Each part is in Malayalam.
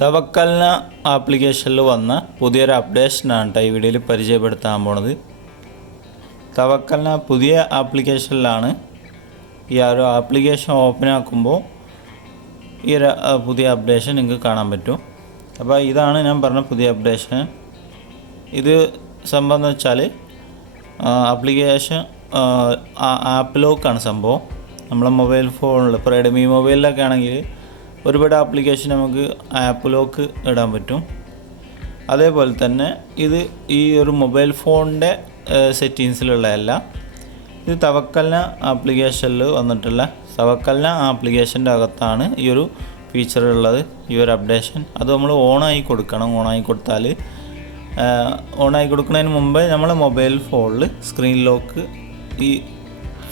തവക്കൽന ആപ്ലിക്കേഷനിൽ വന്ന പുതിയൊരു അപ്ഡേഷനാണ് ഈ വീഡിയോയിൽ പരിചയപ്പെടുത്താൻ പോണത്. തവക്കൽന പുതിയ ആപ്ലിക്കേഷനിലാണ്. ഈ ഒരു ആപ്ലിക്കേഷൻ ഓപ്പൺ ആക്കുമ്പോൾ ഈ ഒരു പുതിയ അപ്ഡേഷൻ നിങ്ങൾക്ക് കാണാൻ പറ്റും. അപ്പോൾ ഇതാണ് ഞാൻ പറഞ്ഞ പുതിയ അപ്ഡേഷൻ. ഇത് സംഭവം എന്ന് വെച്ചാൽ ആപ്ലിക്കേഷൻ ആപ്പ് ലോക്കാണ് സംഭവം. നമ്മളെ മൊബൈൽ ഫോണിൽ ഇപ്പോൾ റെഡ്മി മൊബൈലിലൊക്കെ ആണെങ്കിൽ ഒരുപാട് ആപ്ലിക്കേഷൻ നമുക്ക് ആപ്പ് ലോക്ക് ഇടാൻ പറ്റും. അതേപോലെ തന്നെ ഇത് ഈ ഒരു മൊബൈൽ ഫോണിൻ്റെ സെറ്റിങ്സിലുള്ളതല്ല. ഇത് തവക്കൽന ആപ്ലിക്കേഷനിൽ വന്നിട്ടുള്ള തവക്കൽന ആപ്ലിക്കേഷൻ്റെ അകത്താണ് ഈ ഒരു ഫീച്ചർ ഉള്ളത്, ഈ ഒരു അപ്ഡേഷൻ. അത് നമ്മൾ ഓണായി കൊടുക്കണം. ഓണായി കൊടുത്താൽ ഓണായി കൊടുക്കുന്നതിന് മുമ്പ് നമ്മളെ മൊബൈൽ ഫോണിൽ സ്ക്രീൻ ലോക്ക് ഈ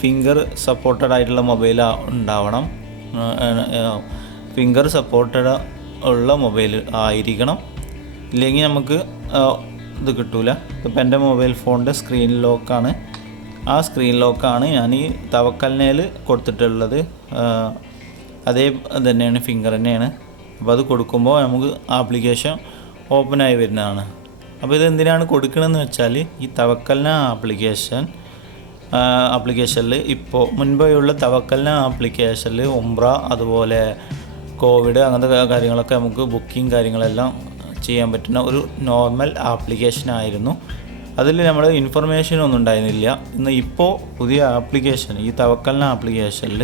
ഫിംഗർ സപ്പോർട്ടഡ് ആയിട്ടുള്ള മൊബൈൽ ഉണ്ടാവണം. ഫിംഗർ സപ്പോർട്ടഡ് ഉള്ള മൊബൈൽ ആയിരിക്കണം. ഇല്ലെങ്കിൽ നമുക്ക് ഇത് കിട്ടൂല. ഇപ്പം എൻ്റെ മൊബൈൽ ഫോണിൻ്റെ സ്ക്രീൻ ലോക്കാണ്. ആ സ്ക്രീൻ ലോക്കാണ് ഞാൻ ഈ തവക്കൽനയിൽ കൊടുത്തിട്ടുള്ളത്. അതേ തന്നെയാണ്, ഫിംഗർ തന്നെയാണ്. അപ്പോൾ അത് കൊടുക്കുമ്പോൾ നമുക്ക് ആപ്ലിക്കേഷൻ ഓപ്പണായി വരുന്നതാണ്. അപ്പോൾ ഇത് എന്തിനാണ് കൊടുക്കണമെന്ന് വെച്ചാൽ ഈ തവക്കൽന ആപ്ലിക്കേഷനിൽ ഇപ്പോൾ മുൻപേയുള്ള തവക്കൽന ആപ്ലിക്കേഷനിൽ ഉംറ അതുപോലെ കോവിഡ് അങ്ങനത്തെ കാര്യങ്ങളൊക്കെ നമുക്ക് ബുക്കിംഗ് കാര്യങ്ങളെല്ലാം ചെയ്യാൻ പറ്റുന്ന ഒരു നോർമൽ ആപ്ലിക്കേഷനായിരുന്നു. അതിൽ നമ്മൾ ഇൻഫർമേഷനൊന്നും ഉണ്ടായിരുന്നില്ല. ഇപ്പോൾ പുതിയ ആപ്ലിക്കേഷൻ ഈ തവക്കൽന ആപ്ലിക്കേഷനിൽ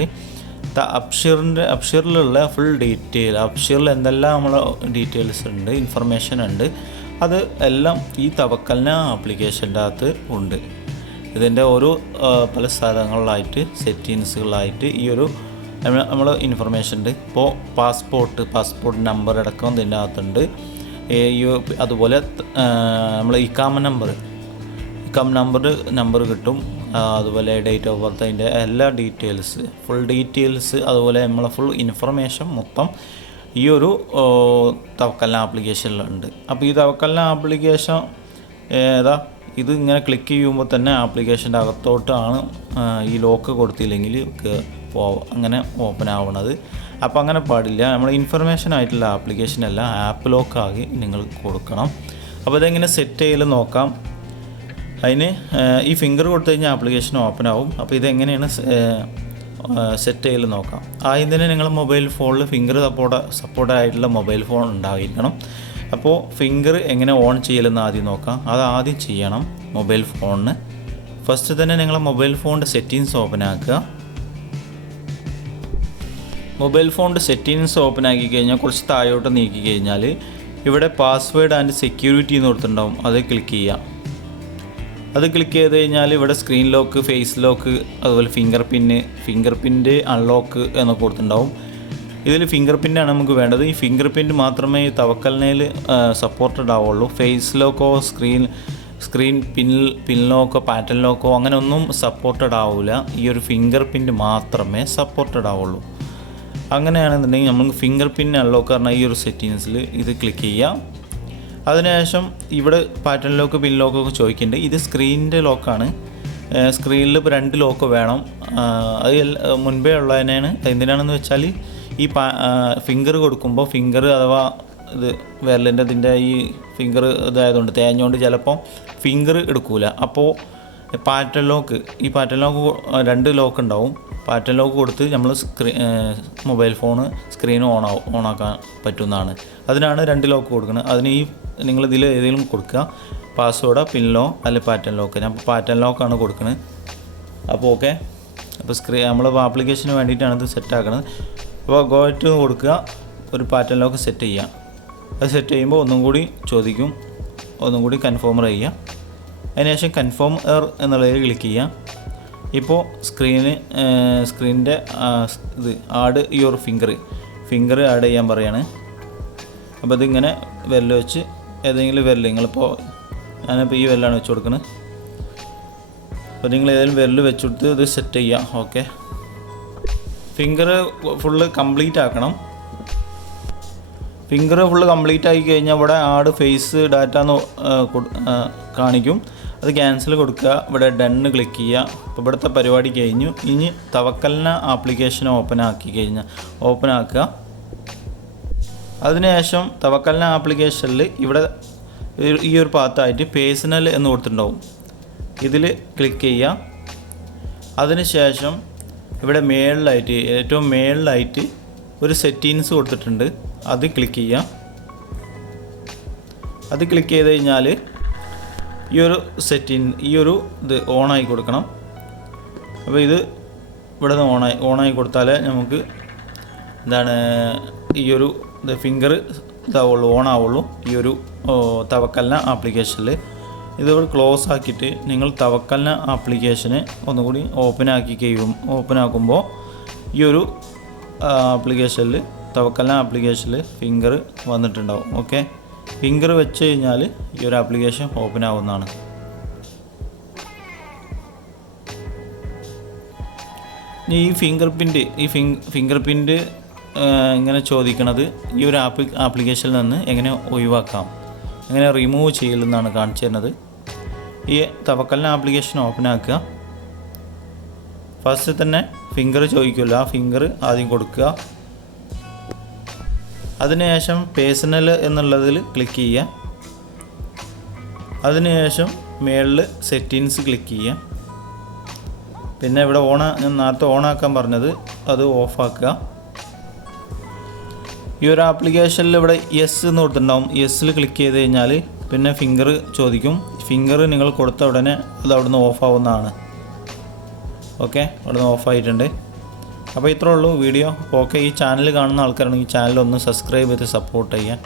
അബ്ഷറിലുള്ള ഫുൾ ഡീറ്റെയിൽ, അബ്ഷറിൽ എന്തെല്ലാം നമ്മളെ ഡീറ്റെയിൽസ് ഉണ്ട്, ഇൻഫർമേഷൻ ഉണ്ട്, അത് എല്ലാം ഈ തവക്കൽന ആപ്ലിക്കേഷൻ്റെ അകത്ത് ഉണ്ട്. ഇതിൻ്റെ ഓരോ പല സ്ഥലങ്ങളിലായിട്ട് സെറ്റിങ്സുകളായിട്ട് ഈ ഒരു നമ്മൾ ഇൻഫർമേഷൻ ഉണ്ട്. ഇപ്പോൾ പാസ്പോർട്ട് നമ്പർ അടക്കം ഇതിൻ്റെ അകത്തുണ്ട്. അതുപോലെ നമ്മൾ ഇക്കാമ നമ്പർ കിട്ടും. അതുപോലെ ഡേറ്റ് ഓഫ് ബർത്ത്, അതിൻ്റെ എല്ലാ ഫുൾ ഡീറ്റെയിൽസ് അതുപോലെ നമ്മളെ ഫുൾ ഇൻഫർമേഷൻ മൊത്തം ഈ ഒരു തവക്കൽന ആപ്ലിക്കേഷനിലുണ്ട്. അപ്പോൾ ഈ തവക്കൽന ആപ്ലിക്കേഷൻ ഇത് ഇങ്ങനെ ക്ലിക്ക് ചെയ്യുമ്പോൾ തന്നെ ആപ്ലിക്കേഷൻ്റെ അകത്തോട്ടാണ് ഈ ലോക്ക് കൊടുത്തില്ലെങ്കിൽ അങ്ങനെ ഓപ്പൺ ആവണത്. അപ്പോൾ അങ്ങനെ പാടില്ല. നമ്മൾ ഇൻഫർമേഷൻ ആയിട്ടുള്ള ആപ്ലിക്കേഷനല്ല, ആപ്പ് ലോക്കാക്കി നിങ്ങൾ കൊടുക്കണം. അപ്പോൾ ഇതെങ്ങനെ സെറ്റ് ചെയ്യൽ നോക്കാം. അതിന് ഈ ഫിംഗർ കൊടുത്തു കഴിഞ്ഞാൽ ആപ്ലിക്കേഷൻ ഓപ്പൺ ആവും. അപ്പോൾ ഇതെങ്ങനെയാണ് സെറ്റ് ചെയ്യൽ നോക്കാം. ആദ്യം തന്നെ നിങ്ങൾ മൊബൈൽ ഫോണിൽ ഫിംഗർ സപ്പോർട്ടായിട്ടുള്ള മൊബൈൽ ഫോൺ ഉണ്ടായിരിക്കണം. അപ്പോൾ ഫിംഗർ എങ്ങനെ ഓൺ ചെയ്യലെന്ന് ആദ്യം നോക്കാം. അത് ആദ്യം ചെയ്യണം മൊബൈൽ ഫോണിന്. ഫസ്റ്റ് തന്നെ നിങ്ങൾ മൊബൈൽ ഫോണിൻ്റെ സെറ്റിങ്സ് ഓപ്പൺ ആക്കുക. മൊബൈൽ ഫോണിൻ്റെ സെറ്റിങ്സ് ഓപ്പൺ ആക്കി കഴിഞ്ഞാൽ കുറച്ച് താഴോട്ട് നീക്കി കഴിഞ്ഞാൽ ഇവിടെ പാസ്വേഡ് ആൻഡ് സെക്യൂരിറ്റി എന്ന് കൊടുത്തിട്ടുണ്ടാവും. അത് ക്ലിക്ക് ചെയ്യാം. അത് ക്ലിക്ക് ചെയ്ത് കഴിഞ്ഞാൽ ഇവിടെ സ്ക്രീൻ ലോക്ക്, ഫേസ് ലോക്ക്, അതുപോലെ ഫിംഗർ പ്രിൻ്റ് അൺലോക്ക് എന്നൊക്കെ കൊടുത്തിട്ടുണ്ടാവും. ഇതിൽ ഫിംഗർ പ്രിൻ്റാണ് നമുക്ക് വേണ്ടത്. ഈ ഫിംഗർ പ്രിൻ്റ് മാത്രമേ ഈ തവക്കൽനയിൽ സപ്പോർട്ടഡ് ആവുള്ളൂ. ഫേസ് ലോക്കോ സ്ക്രീൻ പിൻ ലോക്കോ പാറ്റേൺ ലോക്കോ അങ്ങനെ ഒന്നും സപ്പോർട്ടഡ് ആവില്ല. ഈ ഒരു ഫിംഗർ പ്രിൻ്റ് മാത്രമേ സപ്പോർട്ടഡ് ആവുള്ളൂ. അങ്ങനെയാണെന്നുണ്ടെങ്കിൽ നമുക്ക് ഫിംഗർ പ്രിൻ്റ് അൺലോക്ക് പറഞ്ഞാൽ ഈ ഒരു സെറ്റിങ്സിൽ ഇത് ക്ലിക്ക് ചെയ്യാം. അതിനുശേഷം ഇവിടെ പാറ്റേൺ ലോക്ക്, പിൻ ലോക്കൊക്കെ ചോദിക്കുന്നുണ്ട്. ഇത് സ്ക്രീനിൻ്റെ ലോക്കാണ്. സ്ക്രീനിൽ ഇപ്പോൾ 2 ലോക്ക് വേണം. അത് മുൻപേ ഉള്ളതിനാണ്. എന്തിനാണെന്ന് വെച്ചാൽ ഈ ഫിംഗർ കൊടുക്കുമ്പോൾ ഫിംഗർ അഥവാ ഇത് വിരലിൻ്റെ ഇതിൻ്റെ ഈ ഫിംഗർ ഇതായതുകൊണ്ട് തേഞ്ഞുകൊണ്ട് ചിലപ്പോൾ ഫിംഗർ എടുക്കൂല. അപ്പോൾ പാറ്റേൺ ലോക്ക് 2 ലോക്ക് ഉണ്ടാവും. പാറ്റേൺ ലോക്ക് കൊടുത്ത് നമ്മൾ മൊബൈൽ ഫോണ് സ്ക്രീൻ ഓണാക്കാൻ പറ്റുന്നതാണ്. അതിനാണ് 2 ലോക്ക് കൊടുക്കുന്നത്. അതിന് നിങ്ങളിതിൽ ഏതെങ്കിലും കൊടുക്കുക, പാസ്വേഡോ പിന്നോ അല്ലെങ്കിൽ പാറ്റേൺ ലോക്ക്. ഞാൻ പാറ്റേൺ ലോക്കാണ് കൊടുക്കുന്നത്. അപ്പോൾ ഓക്കെ. അപ്പോൾ നമ്മൾ ആപ്ലിക്കേഷന് വേണ്ടിയിട്ടാണ് ഇത് സെറ്റാക്കുന്നത്. അപ്പോൾ ഗോ ടു കൊടുക്കുക, ഒരു പാറ്റേൺ ലോക്ക് സെറ്റ് ചെയ്യുക. അത് സെറ്റ് ചെയ്യുമ്പോൾ ഒന്നും കൂടി ചോദിക്കും, ഒന്നും കൂടി കൺഫേം ചെയ്യുക. അതിനുശേഷം കൺഫേം എന്നുള്ളതിൽ ക്ലിക്ക് ചെയ്യുക. ഇപ്പോൾ സ്ക്രീനിൻ്റെ ഇത് ആഡ് യുവർ ഫിംഗർ ആഡ് ചെയ്യാൻ പറയാണ്. അപ്പോൾ ഇതിങ്ങനെ വിരൽ വെച്ച് ഏതെങ്കിലും വിരൽ, നിങ്ങളിപ്പോൾ ഞാനിപ്പോൾ ഈ വിരലാണ് വെച്ച് കൊടുക്കുന്നത്. അപ്പോൾ നിങ്ങൾ ഏതെങ്കിലും വിരൽ വെച്ച് കൊടുത്ത് ഇത് സെറ്റ് ചെയ്യാം. ഓക്കെ. ഫിംഗർ ഫുള്ള് കംപ്ലീറ്റ് ആക്കണം. ഫിംഗർ ഫുള്ള് കംപ്ലീറ്റ് ആക്കി കഴിഞ്ഞാൽ ഇവിടെ ആഡ് ഫേസ് ഡാറ്റ എന്ന് കാണിക്കും. അത് ക്യാൻസൽ കൊടുക്കുക. ഇവിടെ ഡണ്ണ് ക്ലിക്ക് ചെയ്യുക. അപ്പോൾ ഇവിടുത്തെ പരിപാടി കഴിഞ്ഞു. ഇനി തവക്കൽന ആപ്ലിക്കേഷൻ ഓപ്പൺ ആക്കുക. അതിനുശേഷം തവക്കൽന ആപ്ലിക്കേഷനിൽ ഇവിടെ ഈ ഒരു ഭാഗത്തായിട്ട് പേഴ്സണൽ എന്ന് കൊടുത്തിട്ടുണ്ടാവും. ഇതിൽ ക്ലിക്ക് ചെയ്യുക. അതിനുശേഷം ഇവിടെ മേളിലായിട്ട് ഏറ്റവും മേളിലായിട്ട് ഒരു സെറ്റിങ്സ് കൊടുത്തിട്ടുണ്ട്. അത് ക്ലിക്ക് ചെയ്യുക. അത് ക്ലിക്ക് ചെയ്ത് കഴിഞ്ഞാൽ ഈ ഒരു ഇത് ഓണായി കൊടുക്കണം. അപ്പോൾ ഇത് ഇവിടെ നിന്ന് ഓണായി കൊടുത്താലേ നമുക്ക് ഈ ഒരു ഫിംഗർ ഓണാവുള്ളൂ ഈ ഒരു തവക്കൽന ആപ്ലിക്കേഷനിൽ. ഇത് ക്ലോസ് ആക്കിയിട്ട് നിങ്ങൾ തവക്കൽന ആപ്ലിക്കേഷന് ഒന്നുകൂടി ഓപ്പൺ ആക്കുമ്പോൾ ഈ ഒരു ആപ്ലിക്കേഷനിൽ തവക്കൽന ആപ്ലിക്കേഷനിൽ ഫിംഗർ വന്നിട്ടുണ്ടാവും. ഓക്കെ, ഫിംഗർ വെച്ച് കഴിഞ്ഞാൽ ഈ ഒരു ആപ്ലിക്കേഷൻ ഓപ്പൺ ആവുന്നതാണ്. ഈ ഫിംഗർ പ്രിൻ്റ് ഇങ്ങനെ ചോദിക്കണത് ഈ ഒരു ആപ്ലിക്കേഷനിൽ നിന്ന് എങ്ങനെ ഒഴിവാക്കാം, എങ്ങനെ റിമൂവ് ചെയ്യലെന്നാണ് കാണിച്ചു തരുന്നത്. ഈ തവക്കൽന ആപ്ലിക്കേഷൻ ഓപ്പൺ ആക്കുക. ഫസ്റ്റ് തന്നെ ഫിംഗർ ചോദിക്കുമല്ലോ, ആ ഫിംഗർ ആദ്യം കൊടുക്കുക. അതിനുശേഷം പേഴ്സണൽ എന്നുള്ളതിൽ ക്ലിക്ക് ചെയ്യുക. അതിനുശേഷം മേളിൽ സെറ്റിങ്സ് ക്ലിക്ക് ചെയ്യുക. പിന്നെ ഇവിടെ ഞാൻ നേരത്തെ ഓണാക്കാൻ പറഞ്ഞത് അത് ഓഫാക്കുക. ഈ ഒരു ആപ്ലിക്കേഷനിൽ ഇവിടെ യെസ് എന്ന് കൊടുത്തിട്ടുണ്ടാവും. യെസ്സിൽ ക്ലിക്ക് ചെയ്ത് കഴിഞ്ഞാൽ പിന്നെ ഫിംഗർ ചോദിക്കും. ഫിംഗർ നിങ്ങൾ കൊടുത്ത ഉടനെ അത് അവിടുന്ന് ഓഫാവുന്നതാണ്. ഓക്കെ, അവിടുന്ന് ഓഫായിട്ടുണ്ട്. അപ്പോൾ ഇത്രേ ഉള്ളൂ വീഡിയോ. ഓക്കെ, ഈ ചാനൽ കാണുന്ന ആൾക്കാരാണെങ്കിൽ ഈ ചാനൽ ഒന്ന് സബ്സ്ക്രൈബ് ചെയ്ത് സപ്പോർട്ട് ചെയ്യാം.